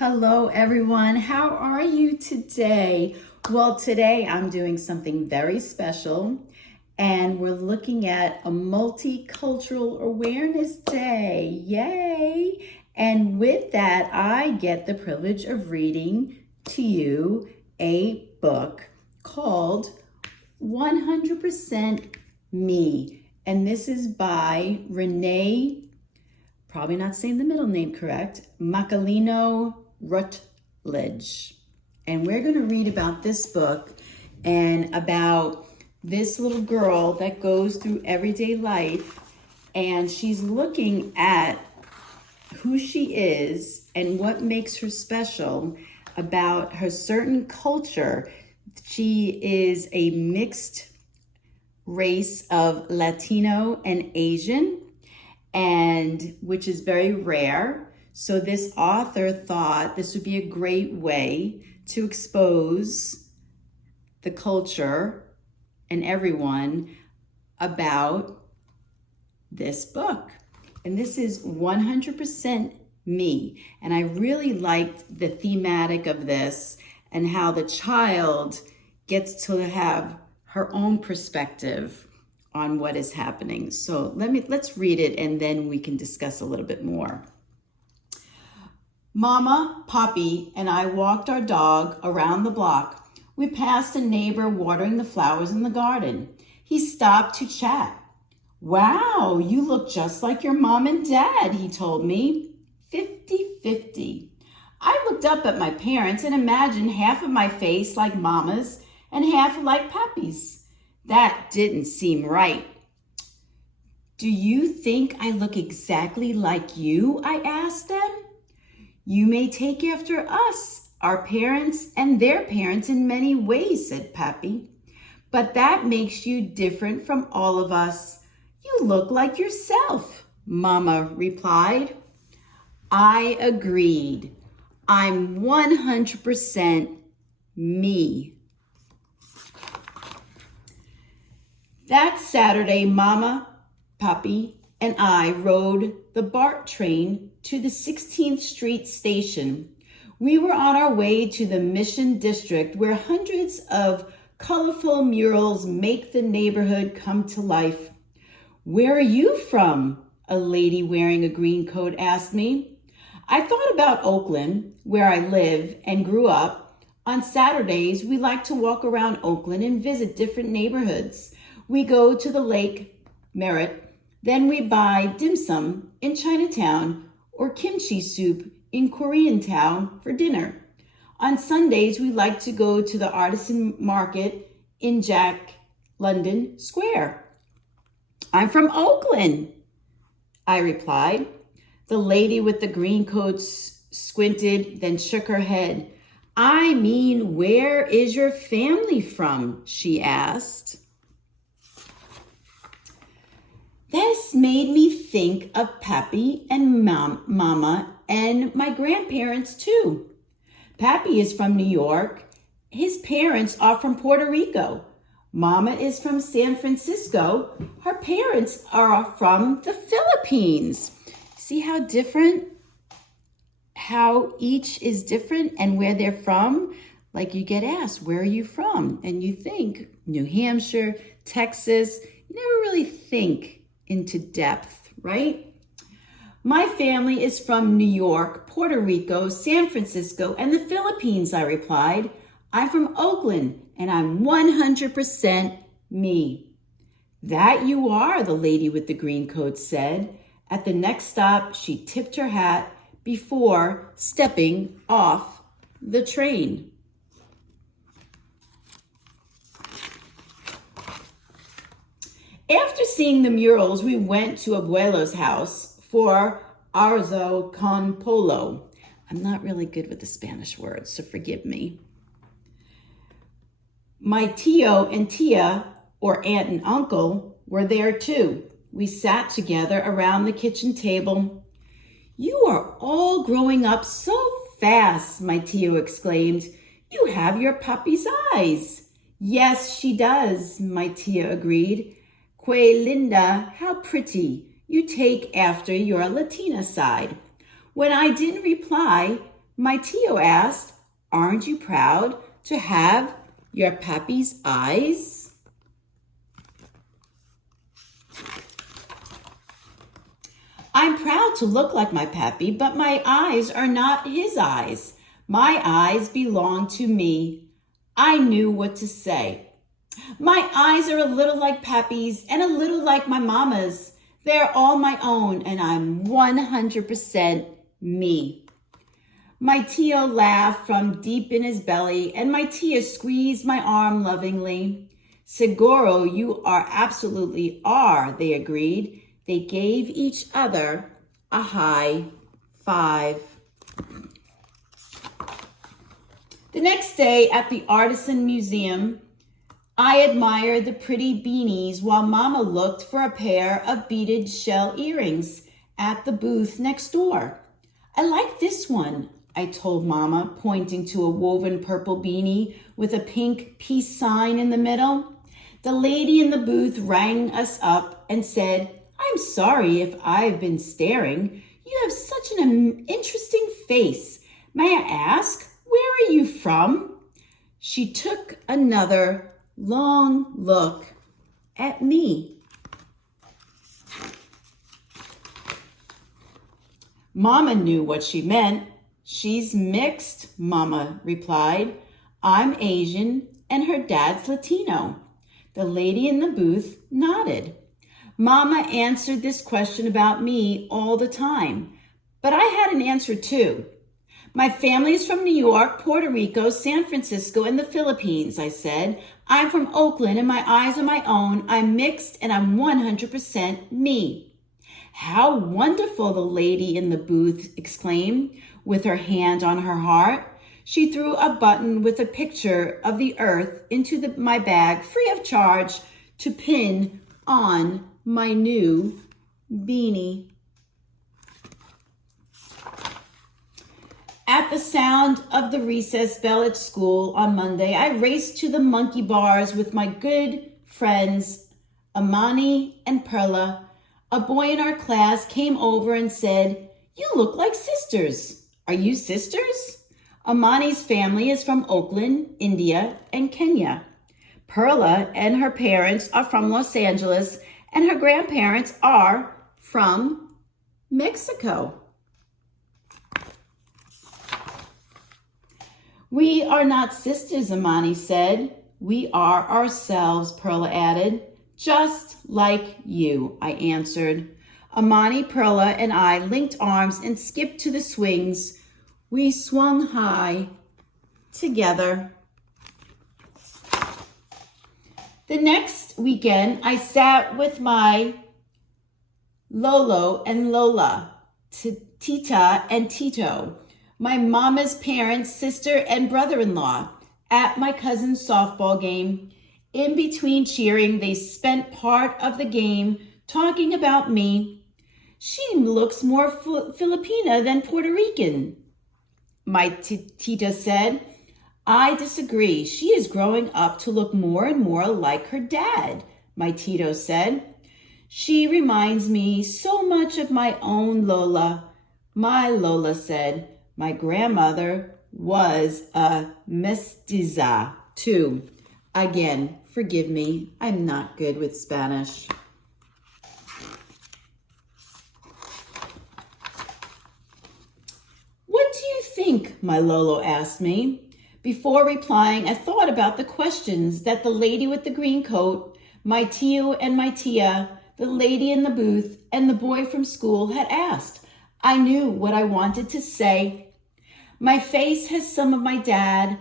Hello, everyone. How are you today? Well, today I'm doing something very special, and we're looking at a Multicultural Awareness Day. Yay! And with that, I get the privilege of reading to you a book called 100% Me. And this is by Renee, probably not saying the middle name correct, Macalino Rutledge. And we're going to read about this book and about this little girl that goes through everyday life, and she's looking at who she is and what makes her special about her certain culture. She is a mixed race of Latino and Asian, and which is very rare. So this author thought this would be a great way to expose the culture and everyone about this book. And this is 100% Me. And I really liked the thematic of this and how the child gets to have her own perspective on what is happening. So let's read it and then we can discuss a little bit more. Mama, Poppy, and I walked our dog around the block. We passed a neighbor watering the flowers in the garden. He stopped to chat. Wow, you look just like your mom and dad, he told me. 50-50. I looked up at my parents and imagined half of my face like Mama's and half like Pappy's. That didn't seem right. Do you think I look exactly like you? I asked them. You may take after us, our parents and their parents in many ways, said Pappy. But that makes you different from all of us. You look like yourself, Mama replied. I agreed. I'm 100% me. That Saturday, Mama, Pappy, and I rode the BART train to the 16th Street station. We were on our way to the Mission District, where hundreds of colorful murals make the neighborhood come to life. Where are you from? A lady wearing a green coat asked me. I thought about Oakland, where I live and grew up. On Saturdays, we like to walk around Oakland and visit different neighborhoods. We go to the Lake Merritt, then we buy dim sum in Chinatown or kimchi soup in Koreatown for dinner. On Sundays, we like to go to the artisan market in Jack London Square. I'm from Oakland, I replied. The lady with the green coat squinted, then shook her head. I mean, where is your family from? She asked. This made me think of Pappy and Mama and my grandparents too. Pappy is from New York. His parents are from Puerto Rico. Mama is from San Francisco. Her parents are from the Philippines. See how each is different and where they're from? Like you get asked, where are you from? And you think New Hampshire, Texas. You never really think into depth, right? My family is from New York, Puerto Rico, San Francisco, and the Philippines, I replied. I'm from Oakland, and I'm 100% me. That you are, the lady with the green coat said. At the next stop, she tipped her hat before stepping off the train. After seeing the murals, we went to Abuelo's house for arroz con pollo. I'm not really good with the Spanish words, so forgive me. My tío and tía, or aunt and uncle, were there too. We sat together around the kitchen table. You are all growing up so fast, my tío exclaimed. You have your puppy's eyes. Yes, she does, my tia agreed. Que linda, how pretty. You take after your Latina side. When I didn't reply, My Tio asked, "Aren't you proud to have your pappy's eyes?" "I'm proud to look like my pappy, but my eyes are not his eyes. My eyes belong to me." I knew what to say. "My eyes are a little like pappy's and a little like my mama's. They're all my own, and I'm 100% me." My Tio laughed from deep in his belly, and my Tia squeezed my arm lovingly. "Seguro, you are absolutely are," they agreed. They gave each other a high five. The next day at the Artisan Museum, I admired the pretty beanies while Mama looked for a pair of beaded shell earrings at the booth next door. "I like this one," I told Mama, pointing to a woven purple beanie with a pink peace sign in the middle. The lady in the booth rang us up and said, "I'm sorry if I've been staring. You have such an interesting face. May I ask, where are you from?" She took another long look at me. Mama knew what she meant. "She's mixed," Mama replied. "I'm Asian and her dad's Latino." The lady in the booth nodded. Mama answered this question about me all the time, but I had an answer too. "My family is from New York, Puerto Rico, San Francisco, and the Philippines," I said. "I'm from Oakland and my eyes are my own. I'm mixed and I'm 100% me." "How wonderful," the lady in the booth exclaimed with her hand on her heart. She threw a button with a picture of the earth into my bag free of charge to pin on my new beanie. At the sound of the recess bell at school on Monday, I raced to the monkey bars with my good friends, Amani and Perla. A boy in our class came over and said, "You look like sisters. Are you sisters?" Amani's family is from Oakland, India, and Kenya. Perla and her parents are from Los Angeles, and her grandparents are from Mexico. "We are not sisters," Amani said. "We are ourselves," Perla added. "Just like you," I answered. Amani, Perla, and I linked arms and skipped to the swings. We swung high together. The next weekend, I sat with my Lolo and Lola, Tita and Tito, my mama's parents, sister, and brother-in-law, at my cousin's softball game. In between cheering, they spent part of the game talking about me. "She looks more Filipina than Puerto Rican," my Tita said. "I disagree. She is growing up to look more and more like her dad," my Tito said. "She reminds me so much of my own Lola," my Lola said. "My grandmother was a mestiza too." Again, forgive me, I'm not good with Spanish. "What do you think?" my Lolo asked me. Before replying, I thought about the questions that the lady with the green coat, my Tio and my Tia, the lady in the booth, and the boy from school had asked. I knew what I wanted to say. My face has some of my dad,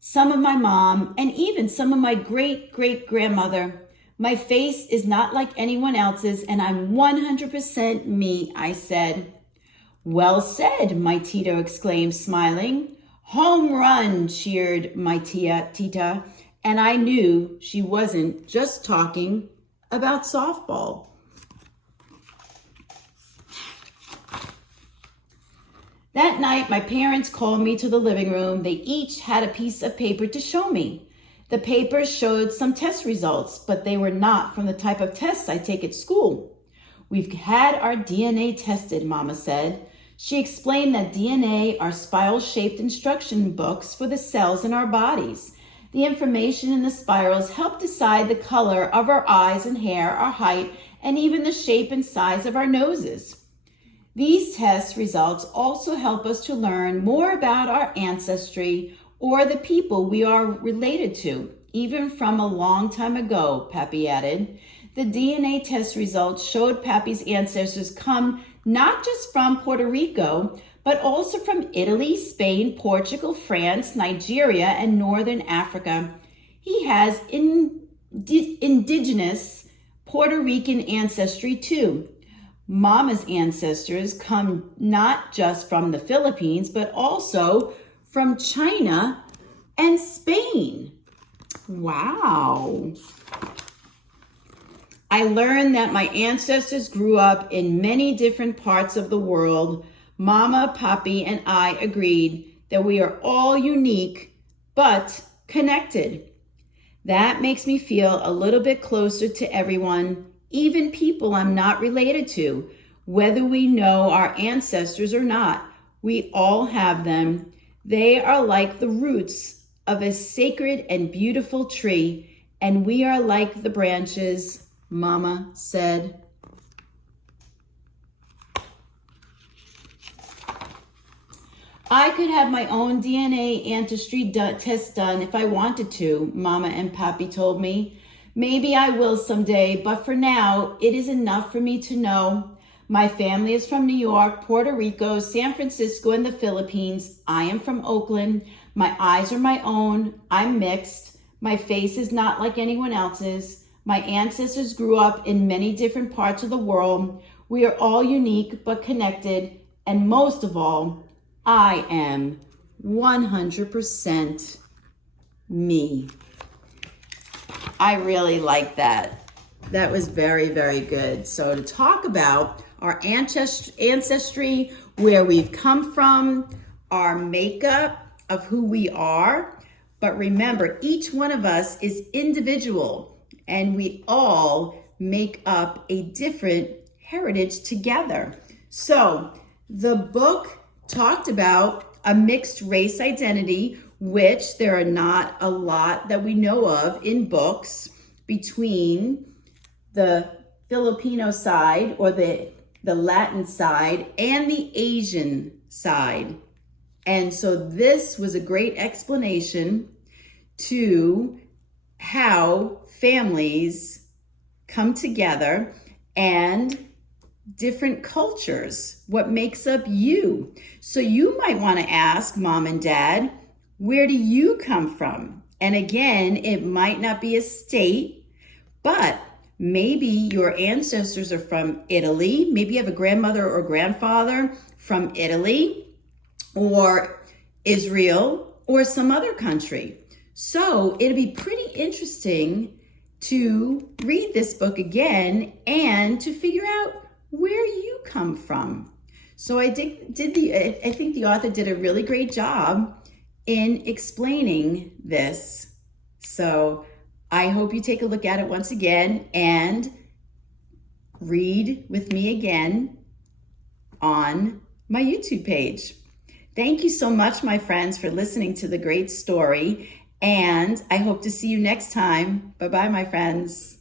some of my mom, and even some of my great-great-grandmother. My face is not like anyone else's, and I'm 100% me, I said. "Well said," my Tito exclaimed, smiling. "Home run," cheered my Tita, and I knew she wasn't just talking about softball. That night, my parents called me to the living room. They each had a piece of paper to show me. The paper showed some test results, but they were not from the type of tests I take at school. "We've had our DNA tested," Mama said. She explained that DNA are spiral-shaped instruction books for the cells in our bodies. The information in the spirals help decide the color of our eyes and hair, our height, and even the shape and size of our noses. These test results also help us to learn more about our ancestry or the people we are related to, even from a long time ago, Pappy added. The DNA test results showed Pappy's ancestors come not just from Puerto Rico, but also from Italy, Spain, Portugal, France, Nigeria, and Northern Africa. He has indigenous Puerto Rican ancestry too. Mama's ancestors come not just from the Philippines, but also from China and Spain. Wow. I learned that my ancestors grew up in many different parts of the world. Mama, Papi, and I agreed that we are all unique, but connected. That makes me feel a little bit closer to everyone, even people I'm not related to. Whether we know our ancestors or not, we all have them. They are like the roots of a sacred and beautiful tree, and we are like the branches, Mama said. I could have my own DNA ancestry test done if I wanted to, Mama and Papi told me. Maybe I will someday, but for now, it is enough for me to know. My family is from New York, Puerto Rico, San Francisco, and the Philippines. I am from Oakland. My eyes are my own. I'm mixed. My face is not like anyone else's. My ancestors grew up in many different parts of the world. We are all unique but connected. And most of all, I am 100% me. I really like that. That was very, very good. So to talk about our ancestry, where we've come from, our makeup of who we are. But remember, each one of us is individual, and we all make up a different heritage together. So the book talked about a mixed race identity, which there are not a lot that we know of in books between the Filipino side or the Latin side and the Asian side. And so this was a great explanation to how families come together and different cultures, what makes up you. So you might want to ask Mom and Dad, where do you come from? And again, it might not be a state, but maybe your ancestors are from Italy. Maybe you have a grandmother or grandfather from Italy or Israel or some other country. So it'll be pretty interesting to read this book again and to figure out where you come from. So I think the author did a really great job in explaining this. So I hope you take a look at it once again and read with me again on my YouTube page. Thank you so much, my friends, for listening to the great story. And I hope to see you next time. Bye-bye, my friends.